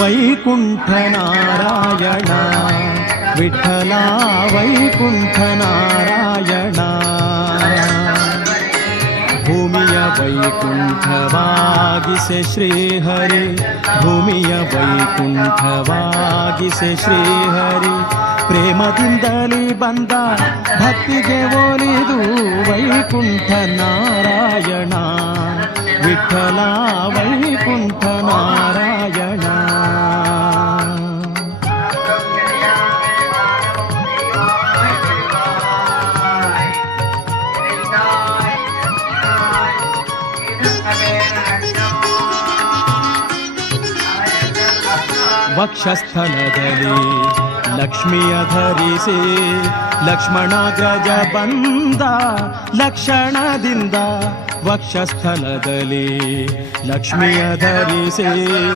ವೈಕುಂಠ ನಾರಾಯಣ ವಿಠಲ ವೈಕುಂಠ ನಾರಾಯಣ. ಭೂಮಿಯ ವೈಕುಂಠವಾಗಿಸೆ ಶ್ರೀಹರಿ, ಭೂಮಿಯ ವೈಕುಂಠವಾಗಿಸೆ ಶ್ರೀಹರಿ. ಪ್ರೇಮದಿಂದಲೇ ಬಂದ ಭಕ್ತಿಗೆ ಒಲಿದು ವೈಕುಂಠ ನಾರಾಯಣ ವಿಠಲ ವೈಕುಂಠ ನಾರಾಯಣ. ವಕ್ಷಸ್ಥಲದಲ್ಲಿ ಲಕ್ಷ್ಮಿಯ ಧರಿಸಿ ಲಕ್ಷ್ಮಣಾಗ್ರಜ ಬಂದ ಲಕ್ಷಣದಿಂದ. ವಕ್ಷಸ್ಥಲದಲ್ಲಿ ಲಕ್ಷ್ಮಿಯ ಧರಿಸಿ